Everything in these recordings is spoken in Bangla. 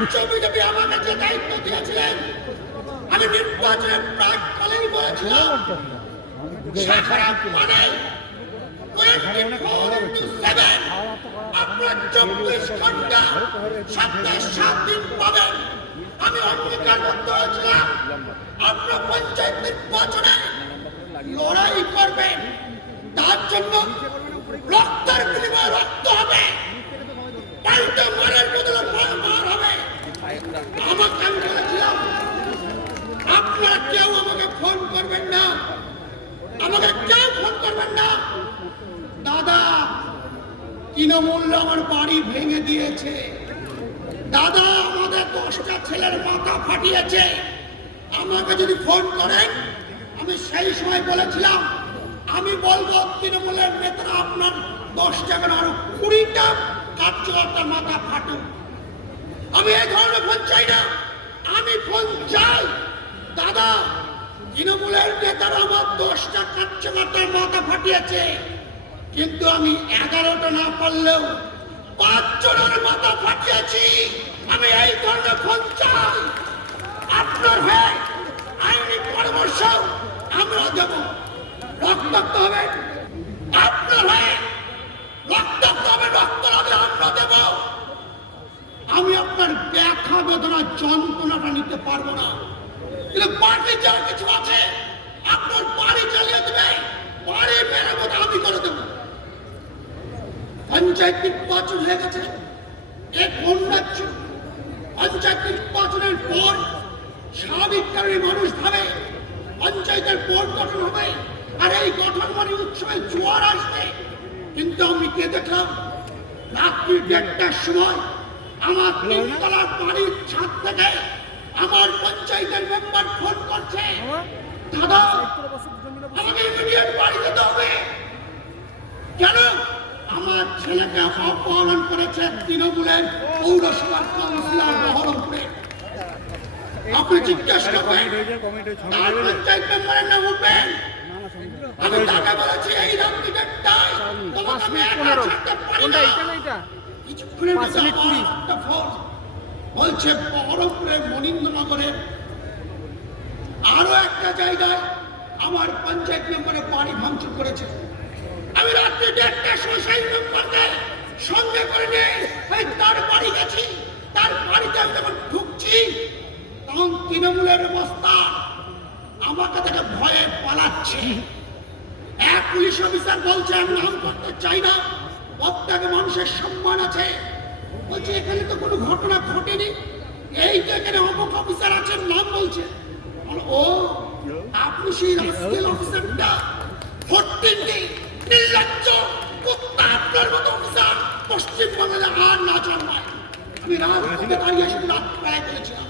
রাজ্য বিজেপি আমাকে আমি নির্বাচনের প্রাককালেই বলেছিলাম মানে 24 into 7 আপনার আপনার পঞ্চায়েত নির্বাচনে লড়াই করবেন তার জন্য রক্তের বিনিময়ে রক্ত হবে। পাল্টে মারের বদলে মার মার হবে আমাকে আমি বলেছিলাম আপনারা কেউ আমাকে ফোন করবেন না। আমাকে কেউ ফোন করবেন না। দাদা, তৃণমূল আমার বাড়ি ভেঙে দিয়েছে। দাদা, আমাদের দশটা ছেলের মাথা ফাটিয়েছে। আমাকে যদি ফোন করেন, আমি সেই সময় বলেছিলাম, আমি বলব, তৃণমূলের নেতারা আপনার দশটা কেন আরও কুড়িটা কার্যকর্তার মাথা ফাটুক। আমি এই ধরনের ফোন চাই না। আমি ফোন চাই। দাদা, তৃণমূলের নেতারা আমার দশটা কার্যকর্তার মাথা ফাটিয়েছে। কিন্তু আমি এগারোটা না পারলেও পাঁচ জনের মাথা ফাটিয়েছি। আমি এই ধরনের ফোন চাই। আপনার হয়ে আইনি পরামর্শ আমরা দেব। রক্তাক্ত হবে। আপনার হয়ে রক্তাক্ত হবে রক্ত হবে আমরা দেব। আমি আপনার ব্যথা বেদনা যন্ত্রণাটা নিতে পারব না। কিন্তু বাড়ি যা কিছু আছে? আপনার বাড়ি চালিয়ে দেবে, বাড়ি মেরামত আমি করে দেবো। পঞ্চায়েত নির্বাচন হয়ে গেছে। এক অন্যায্য পঞ্চায়েত নির্বাচনের পর স্বাভাবিক কারণে মানুষ ভাবে পঞ্চায়েতের বোর্ড গঠন হবে আর এই গঠন মানে উৎসবে জোয়ার আসবে। কিন্তু আমি কে দেখলাম, রাত্রি দেড়টার সময় আমার তিনতলার বাড়ির ছাদ থেকে আমার পঞ্চায়েতের মেম্বার ফোন করছে। দাদা আমাকে ইমিডিয়েট বাড়ি যেতে হবে। কেন? আমার ছেলেকে অপহরণ করেছে তৃণমূলের পৌরসভার কাউন্সিলর বহরমপুরে। আপনি জিজ্ঞেস করবেন তার পঞ্চায়েত মেম্বারের নাম উঠবেন আমি তাকে বলেছি এই রাত্রিটায় তোমাকে আমি একা ছাড়তে পারি না। কিছুক্ষণের মধ্যে আবার একটা ফোন বলছে বহরমপুরের মনীন্দ্রনগরের আরও একটা জায়গায় আমার পঞ্চায়েত মেম্বারের বাড়ি ভাঙচুর করেছে। আমি রাত্রে দেড়টার সময় মেম্বারকে সঙ্গে করে নেই তার বাড়ি গেছি। তার বাড়িতে আমি যখন ঢুকছি, তখন তৃণমূলের অবস্থা আমাকে দেখে ভয়ে পালাচ্ছে। এক পুলিশ অফিসার বলছে, আমি নাম করতে চাই না। প্রত্যেক মানুষের সম্মান আছে। বলছে এখানে তো কোনো ঘটনা ঘটেনি। এই তো এখানে অমুক অফিসার আছেন নাম বলছে। বলো, ও আপনি সেই রাস্কেল অফিসারটা ফোরটিনটি নির্লজ্জ কুত্তা আপনার মতো অফিসার পশ্চিমবঙ্গে আর না জন্মায়। আমি রাজপথে দাঁড়িয়ে শুধু রাত প্রায় করেছিলাম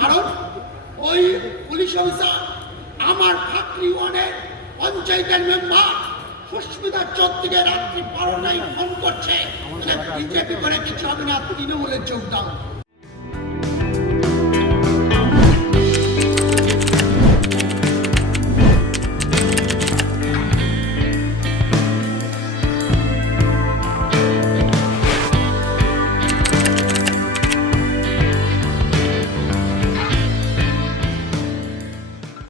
কারণ ওই পুলিশ অফিসার আমার ফাঁকরি ওয়ানের পঞ্চায়েতের মেম্বার সুস্মিতা চৌধুরীকে রাত্রি বারোটায় ফোন করছে। বিজেপি করে কিছু হবে না তৃণমূলের যোগদান